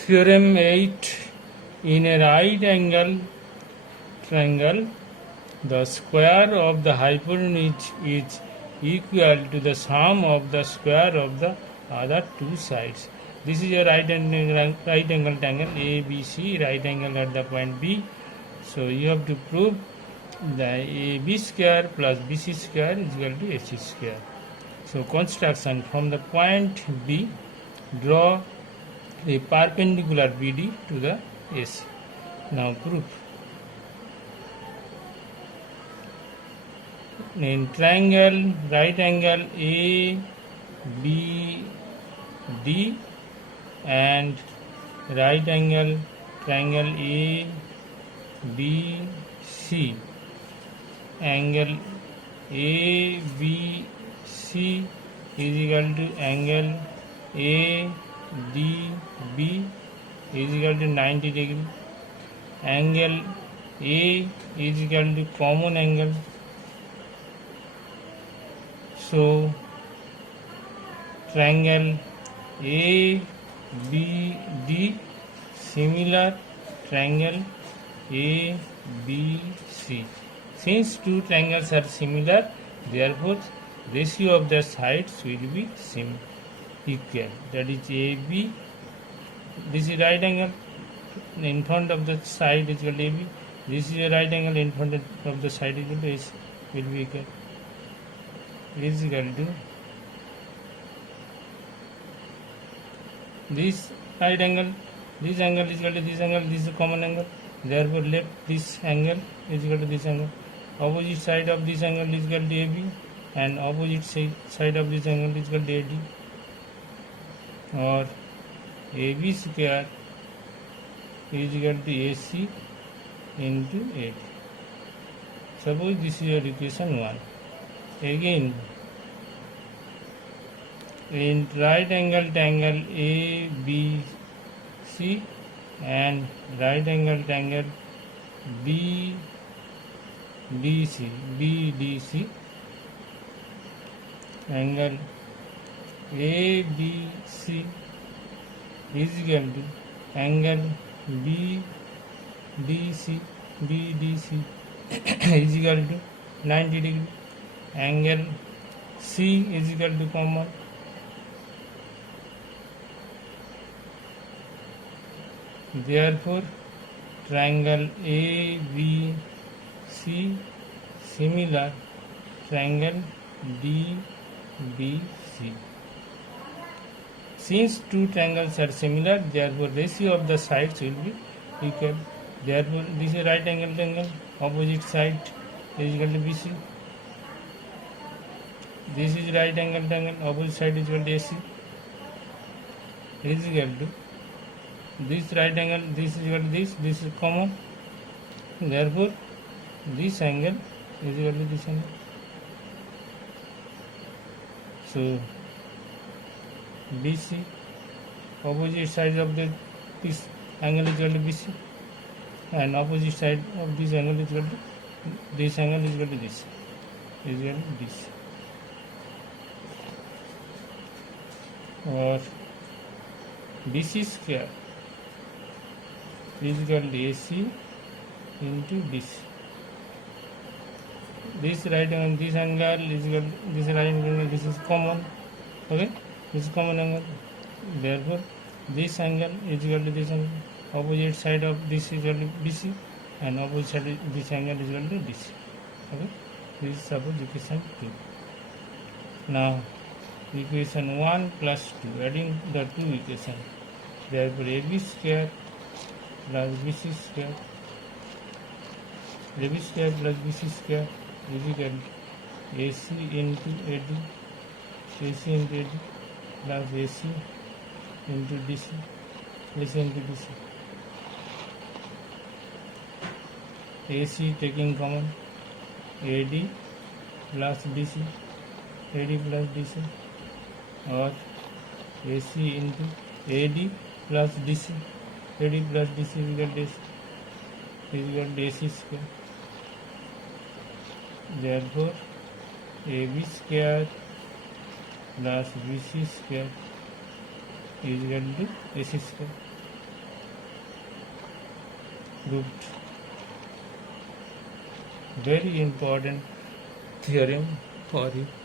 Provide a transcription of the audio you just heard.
Theorem 8. In a right angle triangle, the square of the hypotenuse is equal to the sum of the square of the other two sides. This is a right angle triangle ABC, right angle at the point B. So you have to prove the AB square plus BC square is equal to AC square. So construction: from the point B, draw a perpendicular BD to the AC. Now proof. In triangle right angle ABD and right angle triangle ABC, angle ABC is equal to angle ADB is equal to 90 degree. Angle A is equal to common angle. So triangle ABD similar triangle ABC. Since two triangles are similar, therefore ratio of their sides will be equal. That is AB. This is right angle in front of the side is equal to AB. This is a right angle in front of the side is equal to AC. Will be equal. Is equal to this right angle. This angle is equal to this angle. This is a common angle. Therefore, let this angle is equal to this angle. Opposite side of this angle is equal to AB, and opposite side of this angle is equal to AD. Or AB square is equal to AC into AD. Suppose this is your equation 1. Again, in right angle triangle ABC and right angle triangle BDC, angle ABC is equal to angle BDC is equal to 90 degree. Angle C is equal to common. Therefore, triangle ABC similar triangle DBC. Since two triangles are similar, therefore ratio of the sides will be equal. Therefore, this is right angle triangle. Opposite side is equal to BC. This is right angle triangle. Opposite side is equal to AC. Is equal to this right angle. This is equal to this. This is common. Therefore, this angle is equal to this angle. So BC, opposite side of this angle is equal to BC, and opposite side of this angle is equal to this angle is equal to this. Is equal to this. Or BC square is equal to AC into this. This right angle, this angle is equal to this right angle. This is common. Okay, this is common angle. Therefore, this angle is equal to this angle. Opposite side of this is equal to BC, and opposite side of this angle is equal to this. Okay, this is suppose equation 2. Now, equation 1 plus 2, adding the two equations. Therefore, AB square plus BC square, AB square plus BC square is equal to AC into AD, AC into AD plus AC into DC, AC into DC. AC taking common, AD plus DC, AD plus DC, or AC into AD plus DC, AD plus DC is equal to AC square. Therefore, AB square plus BC square is equal to AC square. proved. Very important theorem for you.